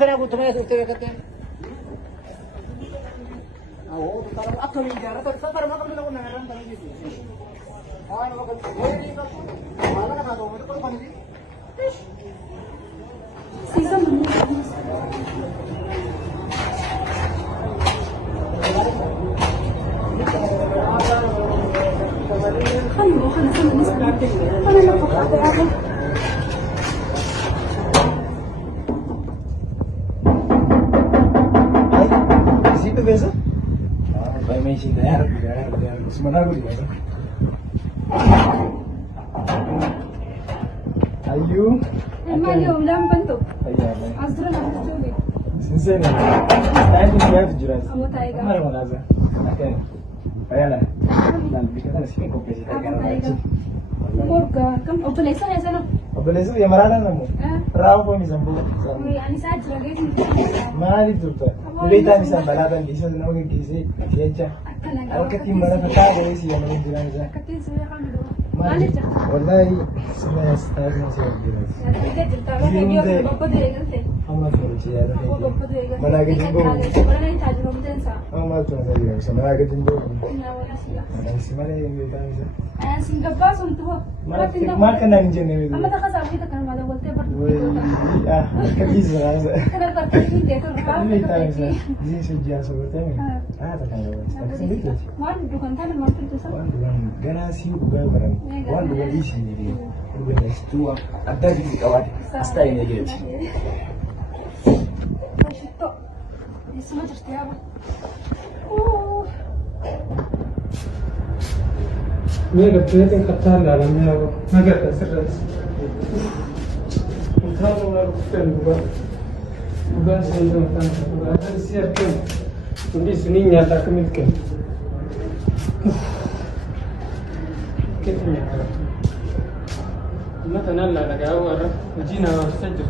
fana guutumee turtee beekatte. Awoo akka miidiyaa irratti safara maqaa bila qonna irraan ta'uu jechuudha. Waan maqaa weerii qabu maala kana ta'uu maqaa qonna fanii. Season خلنا نسمع أنا ما فقعت أعمل ¿Sí ves eso? Ah, me hiciste ya, se me da algo de eso. Ayu. ما اليوم لا مبنتو Ayah. عذرنا عذرنا Sincero. Está en tu vida, Juras. أبو تايجا Mara malaza. Okay. Ayala. Dan bikatan sih kompetisi أبو kan. تايجا موركا كم أبو ليس يا سنة Obelezo ya marana namu. Rawo ko ni sambu. يعني ساعة رجعت Mari tuta. Ulita ni sambalada ndisa na wake kisi kecha. Wakati mara kata gari si yana ndira nza. كتير سوي خامدو Mari. Wallahi sina start na si ndira. يعني كده جلتا ما كان يوم بابا ديجا سه Amma to ci ya da. بابا ديجا Malaga jimbo. ولا نيجي تاجر مدرسة Amma to na dira. So malaga jimbo. أنا ولا شيء Mana si mara yung ndira nza. أنا سنغافورة سنتوا Mar kana ni jenne أما mi. تخاف أبغى تكلم هذا قلت برضو Ah, kabisa na. أنا تكلم ده ترى Ini tahu saya. Ini sejak sebetulnya. Ah, tak tahu. Tak sedikit. ما dukan tanah ما تنتظر Wan bukan ganasi bukan barang. Wan bukan isi jadi. Bukan itu ada di kawat. Asta ini gitu. شتو اسمه تشتيابه ميغا بيتن قتال على ميغا ميغا تسرت وكانوا ولا كفن بقى سنين كان بقى هذا سير كم ودي سنين يا تكمل كم كيف يعني مثلا لا لا جاوا وجينا واستجر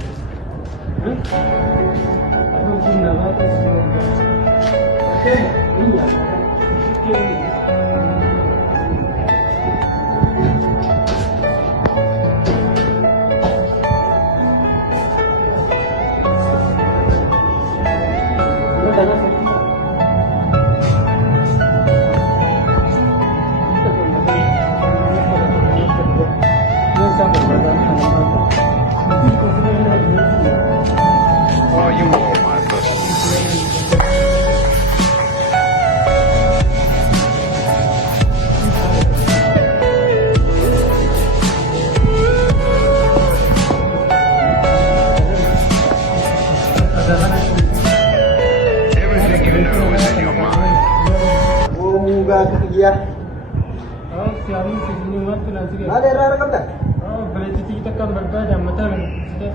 أبو جينا ما تسمع كم إياه كم Oh, you are my pussy. Everything you know is in your mind. Bunga kegiatan. Oh, siapa sih ini waktu nanti? Ada rara kamda. Oh, boleh kita kan berbeda macam kita.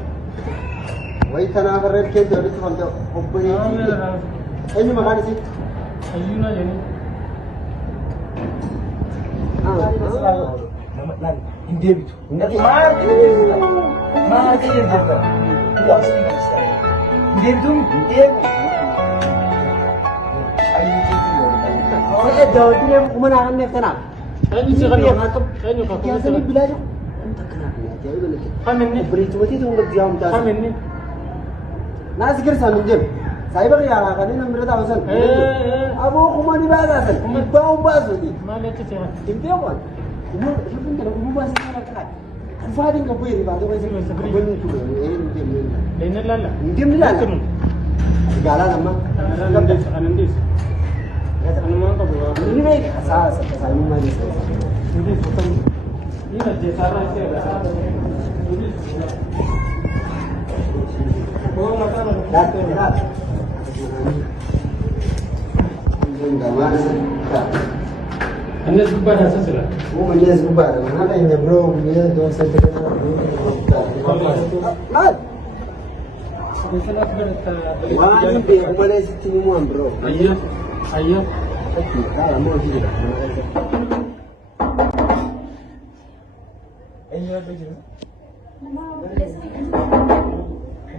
Wai tanah berret ke jadi tu kalau open Oh, ini. ya, Ini makan sih. ayuna jadi. Nama lan inde bitu. Nanti mati. Mati yang jatuh. Tidak pasti nggak sekali. Inde bitu inde. Ayu itu. Oh, jauh tu yang mana orang ni tanah. Ini sekarang saya nyuka Yang kamu. sini bila tu. Entah kenapa ya. Jauh balik. Kamu ini, Beri tu tu untuk dia untuk. kamu ini. Nasi kira sama jam. Saya bagi yang akan ini nombor tahu sen. Abu kumani bahasa sen. Bau bahasa ni. Mana itu siapa? Timpi apa? Umur, siapa yang umur bahasa mana kan? Fadin kapu ini bahasa bahasa. Kubun tu. Lain lala. Tim ni lah. Segala nama. Anandis, anandis. Anu mana kau bawa? Ini ni asas asas ini mana sih? Ini foto. Ini aja sarah sih ada. Ini. Oh, makan. Dah, dah. Enggak masuk. Anda suka bahasa sudah? Oh, dia sebuah. Mana yang bro? Dia dua senti. Mat. Biasanya berita. Wah, ini dia boleh setiap bro. Ayah, ayah. Kalau mau sih. Ayu apa je?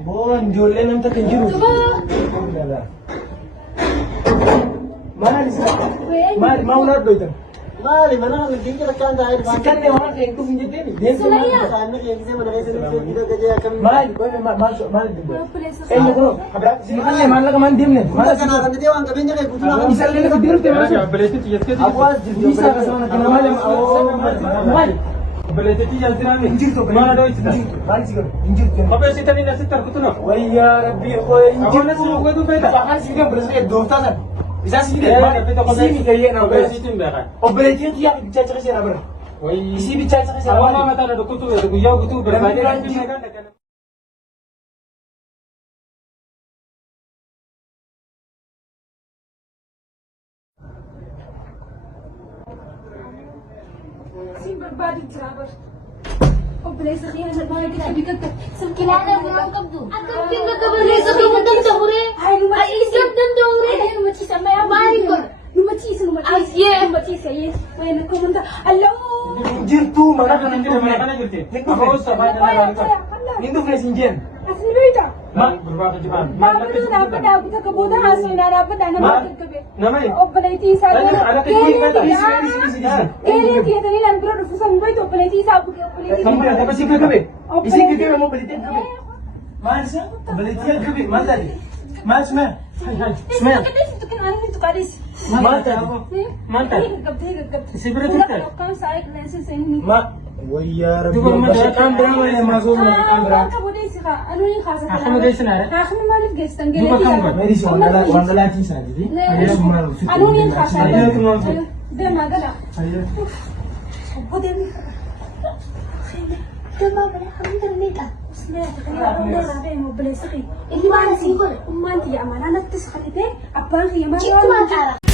Bon, jualan nam tak kenjuru. Mana di sana? Mana mau nak doitan? Maali mana kan tinggi rakkan dah. Sikan ne waan kee dhufin jettee deemsa Sumayya. Sana kayak gitu mana kayak sini kita kerja kami. maal goone maal dubbe Obboleessa eenyu kun sikan ne maallaqa maan deemne Mana kan akan dia orang kabinnya kayak butuh kan. isa illee lafa dirte maal Obboleettichi jettee Awas jadi isa kasama kana maal obboleettichi jaltiraame injirtu maana dho'ichita maal si godhu injirtu kopheessitanii asitti harkutuno wayyaa rabbii qoye Awana si dhugatu feeta Bahan si kan bersih dooftaa san isaa si fide isii mi gayyee na beres kopheessitiin beekan obboleettiin kiyyaa bichaa caqasee na bira isii bichaa caqasee na Awwamaa bira mataadha dhukkutu guyyaa guutuu barbaadee si barbaadu jira bar. Obboleessa kiyyaa na baay'ee gadi biqilta. Kilala mo ang kabdo. Akam nagkabalisa ko mo dandahore. Ay isang dandahore. Ay, lumachisa. May Mari ko. lumachisa. Ay, yeah. Lumachisa, yes. May nagkumanda. Alam mo! injirtu mana kana kana jirti Ako sa bahay na Kaya, nalang ka kala. Hindu fles injen Asin beta. Berbapa Jepang Bago na dapat dapat ka kabuta haso na dapat na naman kabe. Namay Obboleetti isa Ano, anak ka, hindi ka tayo. Kaya tiya tani lan bro fusan boy to obboleetti isa bu obboleetti. kamu dapat sih kabe isi kita mau beli teh kabe mal sih beli teh kabe mal tadi mal semua Smell. Itu kan ano itu kadis. mal tadi Mantap. Sibira kita. Kan saya klase sa ini. ma wayya rabbi Duba mo dahil kambra mo yung masuk mo kambra. Kamu deh sih kak. Ano yung kasa Ako mo dahil sinara? Ako na malip guys tanggal. Duba kambra. Meri sih wangala cinta jadi ada semua Ano yung kasa? Ayaw tumawag. Dia magala. Ayaw. Opo din. Tama ba na kami talaga? Usne, kaya ako na rabe mo blessing. Hindi ba ang siguro? Umanti ya mana nagtis kalite. Apang kaya Chikwa tara.